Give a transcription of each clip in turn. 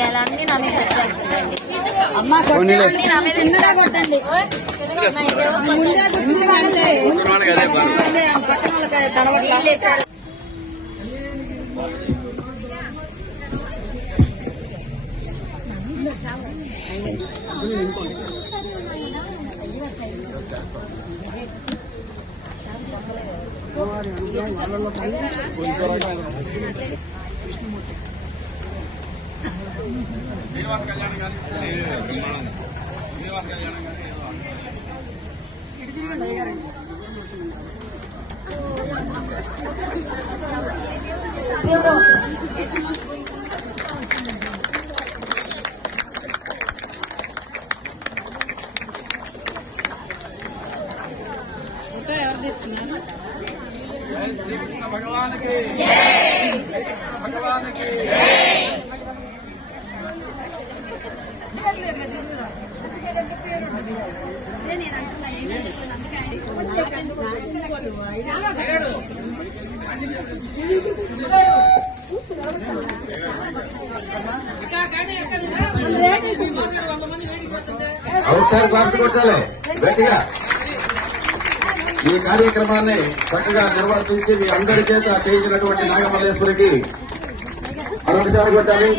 అన్ని నా మీద వచ్చేస్తుందండి అమ్మ కొట్టండి నా మీద చిన్నగా కొట్టండి. కుర్రవానికి అదే శ్రీనివాస కళ్యాణ్ గారి శ్రీనివాస కళ్యాణ్ గారి भगवान के भगवान के ఒకసారి క్లాస్ కొట్టాలి. గట్టిగా. ఈ కార్యక్రమాన్ని చక్కగా నిర్వర్తించి మీ అందరి చేత చేయించినటువంటి నాగమల్లేశ్వరికి మరొకసారి కొట్టాలి.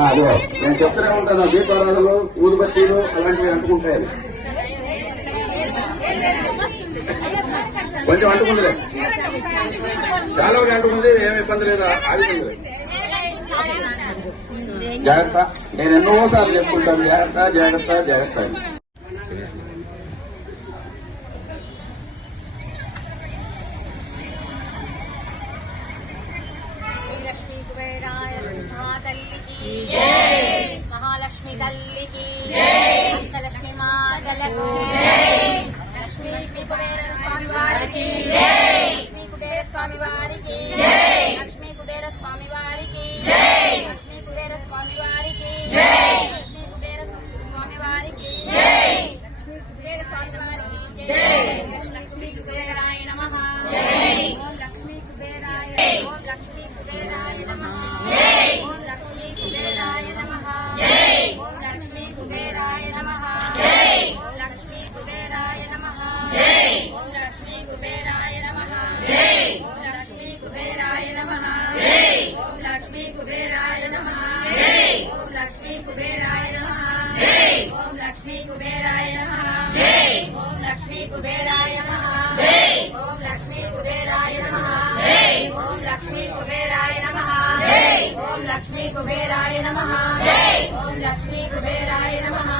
అదో నేను చెప్తూనే ఉంటాను దీపారాధనలు ఊదుబత్తీలు అలాంటివి అంటుకుంటాయి కొంచెం అంటుకుందిలే. చాలా అంటుకుంది ఏమి ఇబ్బంది లేదు? ఆగుతుంది జాగ్రత్త. నేను ఎన్నో సార్లు చెప్పుకుంటాను జాగ్రత్త జాగ్రత్త జాగ్రత్త అని. శ్రీలక్ష్మీ కుబేరాయ మహాతల్లికి మహాలక్ష్మి తల్లికి అష్టలక్ష్మి మాతలకు లక్ష్మీ కుబేర స్వామి వారికి లక్ష్మీ కుబేర స్వామి వారికి లక్ష్మీ కుబేరాయ నమః ఓం లక్ష్మీ కుబేరాయ నమః ఓం లక్ష్మీ కుబేరాయ నమః ఓం లక్ష్మీ కుబేరాయ నమః ఓం లక్ష్మీ కుబేరాయ నమః ఓం లక్ష్మీ కుబేరాయ నమః